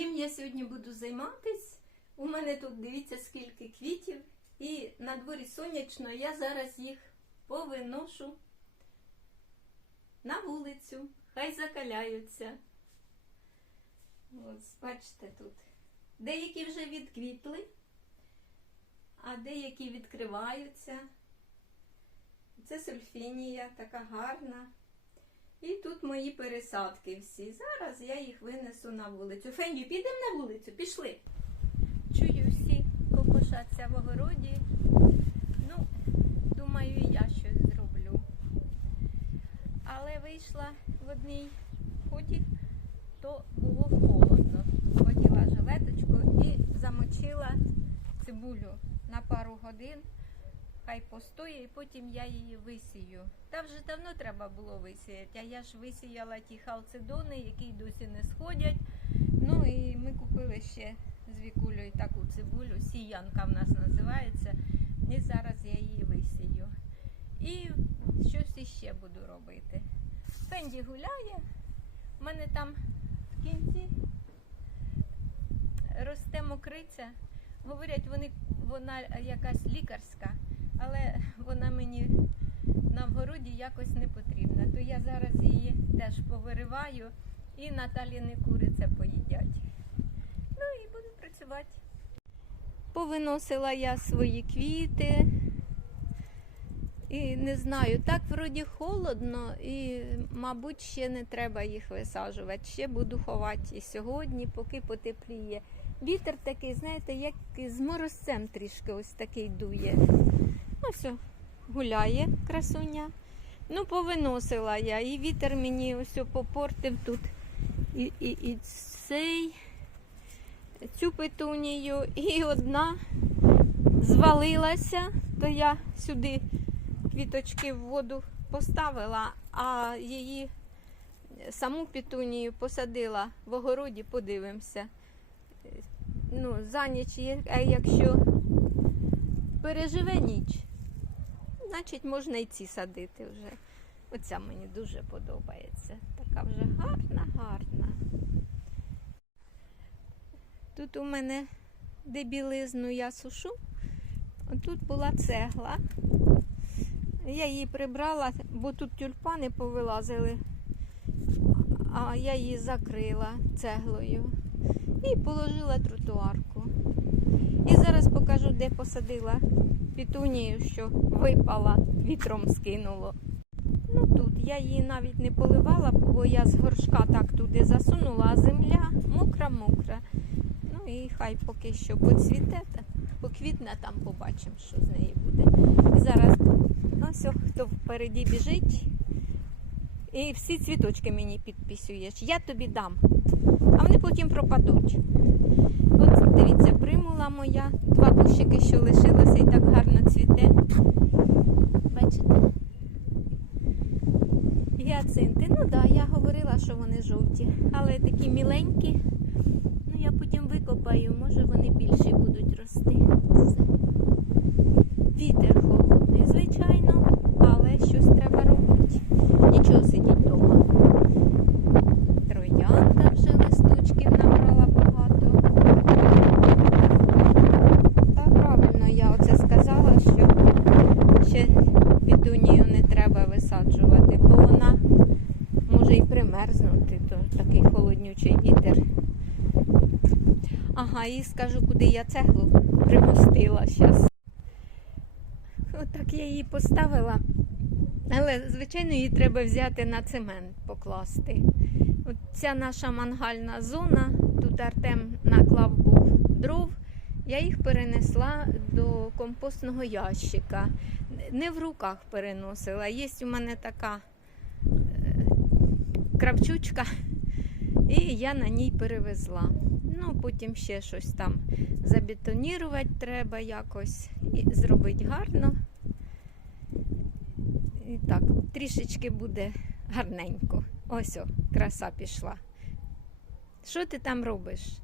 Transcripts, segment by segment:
Чим я сьогодні буду займатись? У мене тут дивіться скільки квітів, і на дворі сонячно, я зараз їх повиношу на вулицю, хай закаляються. Ось, бачите тут. Деякі вже відквітли, а деякі відкриваються. Це сульфінія, така гарна. І тут мої пересадки всі. Зараз я їх винесу на вулицю. Фенді, підемо на вулицю, пішли. Чую всі копошаться в огороді. Ну, думаю, я щось зроблю. Але вийшла в одній ході, то було холодно. Оділа жилеточку і замочила цибулю на пару годин. Хай постоє, і потім я її висію. Та вже давно треба було висіяти, а я ж висіяла ті халцедони, які досі не сходять. Ну і ми купили ще з Вікулею таку цибулю, сіянка в нас називається. І зараз я її висію. І щось іще буду робити. Фенді гуляє. У мене там в кінці росте мокриця. Говорять, вони, вона якась лікарська, але вона мені на вгороді якось не потрібна. То я зараз її теж повириваю і Наталіни кури це поїдять. Ну і буду працювати. Повиносила я свої квіти. І не знаю, так вроді холодно, і, мабуть, ще не треба їх висаджувати. Ще буду ховати і сьогодні, поки потепліє. Вітер такий, знаєте, як з морозцем трішки ось такий дує. Ось гуляє красуня. Ну, повиносила я, і вітер мені ось попортив тут. І, і, і цей, цю петунію, і одна звалилася, то я сюди квіточки в воду поставила, а її саму петунію посадила в огороді, подивимося. Ну, за ніч, а якщо переживе ніч, значить можна і ці садити вже. Оця мені дуже подобається. Така вже гарна, гарна. Тут у мене, де білизну я сушу, тут була цегла. Я її прибрала, бо тут тюльпани повилазили, а я її закрила цеглою і положила тротуарку. І зараз покажу, де посадила пітунію, що випала, вітром скинуло. Ну тут я її навіть не поливала, бо я з горшка так туди засунула, а земля мокра-мокра. Ну і хай поки що поцвіте, поквітне, там побачимо, що з неї буде. І зараз ось о, хто впереді біжить. І всі цвіточки мені підписуєш. Я тобі дам. А вони потім пропадуть. От дивіться, примула моя. Два кущики, що лишилося, і так гарно цвіте. Бачите? Гіацинти. Ну так, да, я говорила, що вони жовті, але такі міленькі. Ну, я потім викопаю, може вони більші будуть рости. Вітер холодний, звичайно, але щось треба робити. Нічого сидіть вдома. Троянда вже листочків набрала багато. Та правильно я оце сказала, що ще пітунію не треба висаджувати, бо вона примерзнути, то такий холоднючий вітер. Ага, і скажу, куди я цеглу примостила зараз. Отак я її поставила. Але, звичайно, її треба взяти на цемент покласти. От ця наша мангальна зона, тут Артем наклав був дров, я їх перенесла до компостного ящика. Не в руках переносила. Є у мене така кравчучка, і я на ній перевезла. Ну, потім ще щось там забетонірувати треба якось і зробити гарно. І так, трішечки буде гарненько. Ось о, краса пішла. Що ти там робиш?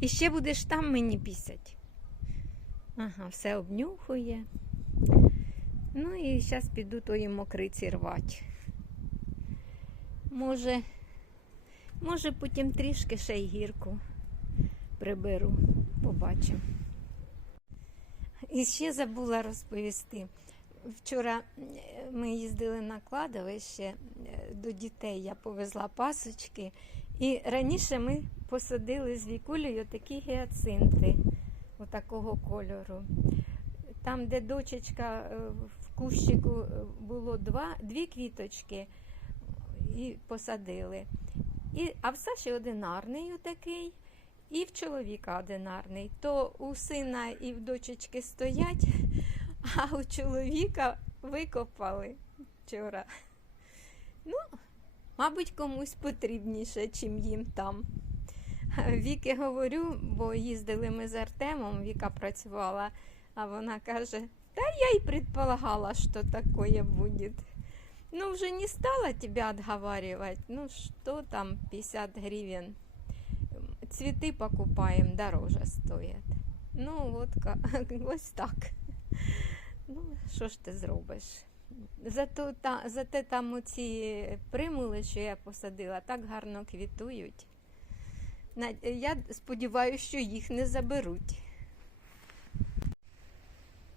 І ще будеш там мені пісять. Ага, все обнюхує. Ну і зараз піду тої мокриці рвати. Може, може потім трішки ще й гірку. приберу. Побачимо. І ще забула розповісти. Вчора е, ми їздили на кладовище е, до дітей, я повезла пасочки. І раніше ми посадили з вікулею такі гіацинти отакого кольору. Там, де дочечка е, в кущику було два, дві квіточки і посадили. І, а в Саші одинарний такий, і в чоловіка одинарний. То у сина і в дочечки стоять, а у чоловіка викопали вчора. Ну, мабуть, комусь потрібніше, чим їм там. Віки говорю, бо їздили ми з Артемом, Віка працювала, а вона каже, та я й предполагала, що таке буде. Ну, вже не стала тебя отговаривать. Ну, что там 50 гривен? Цветы покупаем, дороже стоят. Ну, от ка- ось так. Ну, що ж ти зробиш? Зато та, зате там оці примули, що я посадила, так гарно квітують. Я сподіваюся, що їх не заберуть.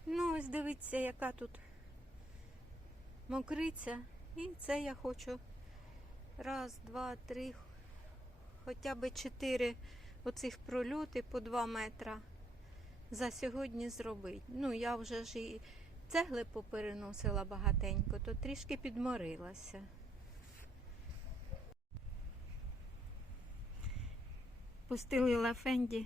Ну, ось дивіться, яка тут мокриця. І це я хочу раз, два, три, хоча б чотири оцих прольоти по два метра за сьогодні зробити. Ну, я вже ж і цегли попереносила багатенько, то трішки підморилася. Постелила Фенді.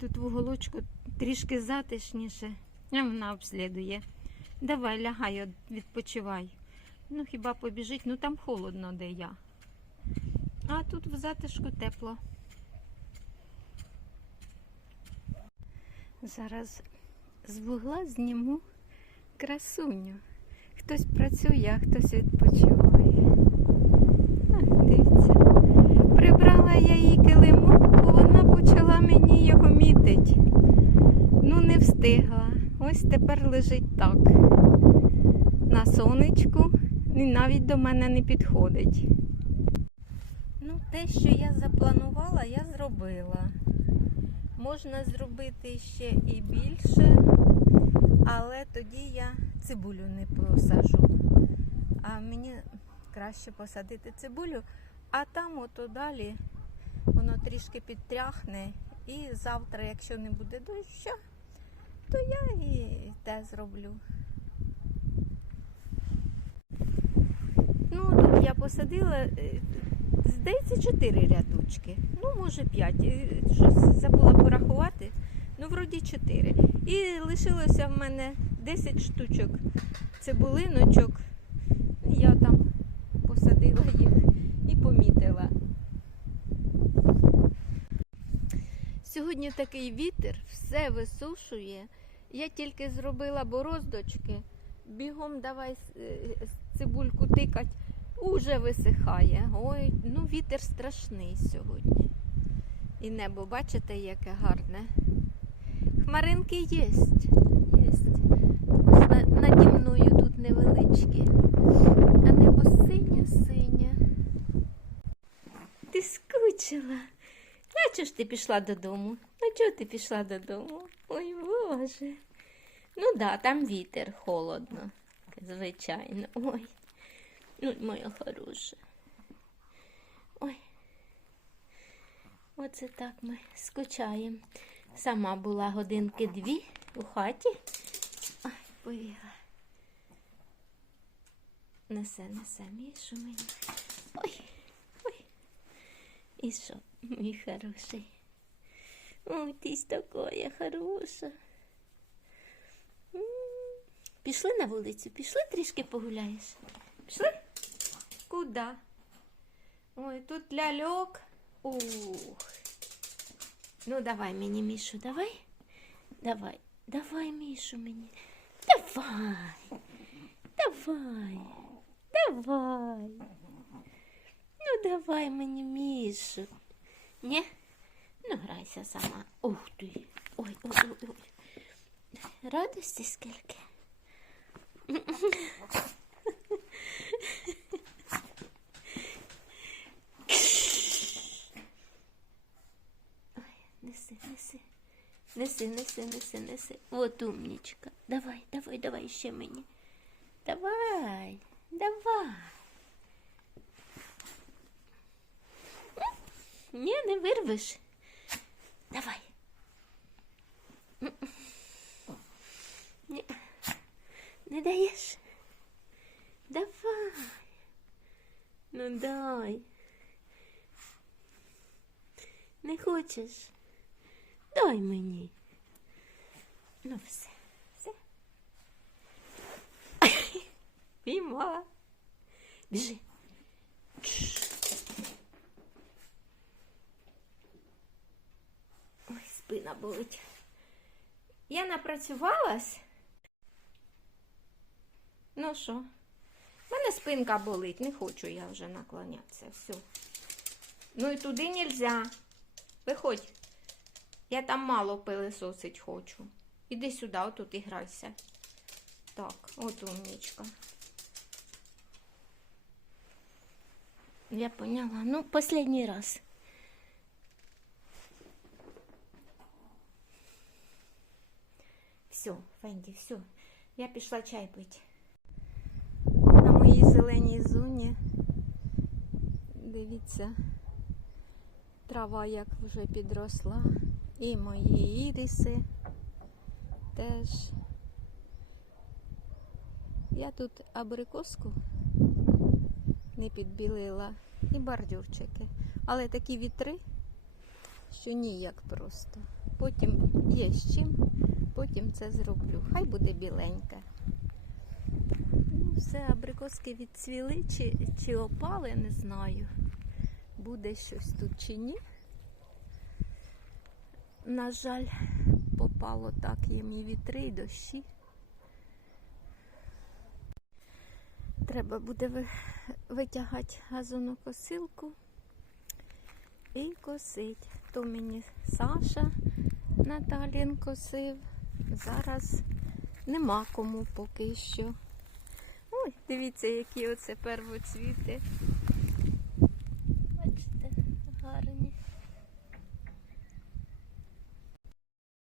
Тут в уголочку трішки затишніше, вона обслідує. Давай, лягай, відпочивай. Ну, хіба побіжить, ну там холодно, де я. А тут в затишку тепло. Зараз з вугла зніму красуню. Хтось працює, а хтось відпочиває. Ах, дивіться. Прибрала я їй килимок, вона почала мені його мітить. Ну, не встигла. Ось тепер лежить так. На сонечку і навіть до мене не підходить. Ну, те, що я запланувала, я зробила. Можна зробити ще і більше, але тоді я цибулю не посажу. А мені краще посадити цибулю, а там ото далі воно трішки підтряхне. І завтра, якщо не буде дощу, то я і те зроблю. Ну, тут я посадила, е, здається, 4 рядочки. Ну, може 5. Щось забула порахувати. Ну, вроді 4. І лишилося в мене 10 штучок цибулиночок. Я там посадила їх і помітила. Сьогодні такий вітер, все висушує. Я тільки зробила бороздочки, бігом давай е, цибульку тикать, уже висихає. Ой, ну вітер страшний сьогодні. І небо, бачите, яке гарне. Хмаринки єсть. Єсть. Наді мною тут невеличкі. А небо синє-синє. Ти скучила. А чого ж ти пішла додому? А чого ти пішла додому? Ой Боже. Ну да, там вітер холодно, звичайно. Ой. Ну, моя хороша. Ой. Оце так ми скучаємо. Сама була годинки дві у хаті. Ой, побігла. Несе, несе мішу мені. Ой, ой. І що, мій хороший? Ой, ти ж хороша. Пішли на вулицю, пішли трішки погуляєш. Пішли? Куда? Ой, тут ляльок. Ух. Ну, давай мені, Мішу, давай. Давай, давай, Мішу мені. Давай. Давай. Давай. Ну, давай мені, Мішу. Ні? Ну, грайся сама. Ух ти. Ой, ой, ой, ой. Радості скільки. Неси, неси, неси, неси. От умнічка. Давай, давай, давай ще мені. Давай, давай. Ні, не вирвеш. Давай. Ні. Не даєш. Давай. Ну дай. Не хочеш? Мені. Ну все, все. Піймала. Біжи. Ой, спина болить. Я напрацювалась. Ну що? У мене спинка болить, не хочу я вже наклонятися. Все. Ну і туди нельзя. Виходь. Я там мало пилисосить хочу. Іди сюди, отут і грайся. Так, от умнічка. Я поняла. Ну, последний раз. Все, Фенді, все. Я пішла чай пити. На моїй зеленій зоні. Дивіться, трава як вже підросла. І мої іріси теж. Я тут абрикоску не підбілила і бордюрчики. Але такі вітри, що ніяк просто. Потім є з чим, потім це зроблю. Хай буде біленьке. Ну, все, абрикоски відцвіли чи, чи опали, не знаю. Буде щось тут чи ні. На жаль, попало так їм і вітри, і дощі. Треба буде ви- витягати газонокосилку і косить. То мені Саша Наталін косив. Зараз нема кому поки що. Ой, дивіться, які оце первоцвіти.